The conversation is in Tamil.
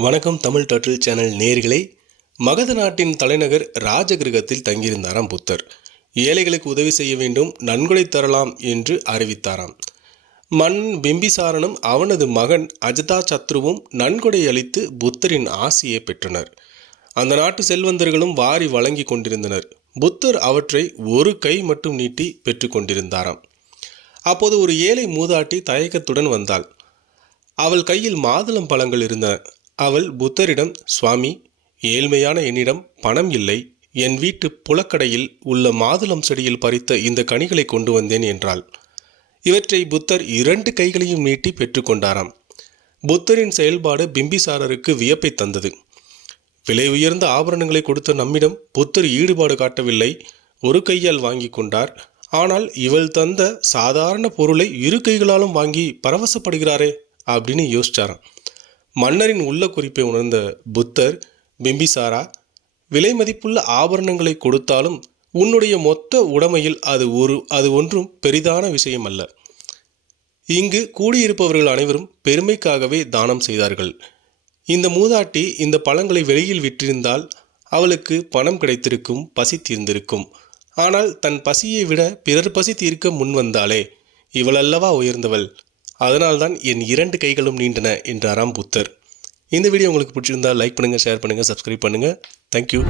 வணக்கம் தமிழ் டட்டில் சேனல் நேர்களை மகத நாட்டின் தலைநகர் ராஜகிரகத்தில் தங்கியிருந்தாராம் புத்தர். ஏழைகளுக்கு உதவி செய்ய வேண்டும் நன்கொடை தரலாம் என்று அறிவித்தாராம். மண் பிம்பிசாரனும் அவனது மகன் அஜதா சத்ருவும் நன்கொடை அளித்து புத்தரின் ஆசியை பெற்றனர். அந்த நாட்டு செல்வந்தர்களும் வாரி வழங்கி கொண்டிருந்தனர். புத்தர் அவற்றை ஒரு கை மட்டும் நீட்டி பெற்றுக்கொண்டிருந்தாராம் அப்போது ஒரு ஏழை மூதாட்டி தயக்கத்துடன் வந்தாள். அவள் கையில் மாதுளம் பழங்கள் இருந்தன. அவள் புத்தரிடம் சுவாமி ஏழ்மையான என்னிடம் பணம் இல்லை. என் வீட்டு புலக்கடையில் உள்ள மாதுளம் செடியில் பறித்த இந்த கனிகளை கொண்டு வந்தேன் என்றாள். இவற்றை புத்தர் இரண்டு கைகளையும் நீட்டி பெற்றுக்கொண்டாராம் புத்தரின் செயல்பாடு பிம்பிசாரருக்கு வியப்பை தந்தது. விலை உயர்ந்த ஆபரணங்களை கொடுத்த நம்மிடம் புத்தர் ஈடுபாடு காட்டவில்லை. ஒரு கையால் வாங்கி கொண்டார். ஆனால் இவள் தந்த சாதாரண பொருளை இரு கைகளாலும் வாங்கி பரவசப்படுகிறாரே அப்படின்னு யோசிச்சாராம். மன்னரின் உள்ள குறிப்பை உணர்ந்த புத்தர் பிம்பிசாரா விலை மதிப்புள்ள ஆபரணங்களை கொடுத்தாலும் உன்னுடைய மொத்த உடைமையில் அது ஒரு அது ஒன்றும் பெரிதான விஷயம் அல்ல. இங்கு கூடியிருப்பவர்கள் அனைவரும் பெருமைக்காகவே தானம் செய்தார்கள். இந்த மூதாட்டி இந்த பழங்களை வெளியில் விற்றிருந்தால் அவளுக்கு பணம் கிடைத்திருக்கும் பசி தீர்ந்திருக்கும். ஆனால் தன் பசியை விட பிறர் பசி தீர்க்க முன் வந்தாளே இவளல்லவா உயர்ந்தவள். அதனால்தான் என் இரண்டு கைகளும் நீண்டன என்றாராம் புத்தர் இந்த வீடியோ உங்களுக்கு பிடிச்சிருந்தா லைக் பண்ணுங்கள் ஷேர் பண்ணுங்கள் சப்ஸ்கிரைப் பண்ணுங்கள் தேங்க்யூ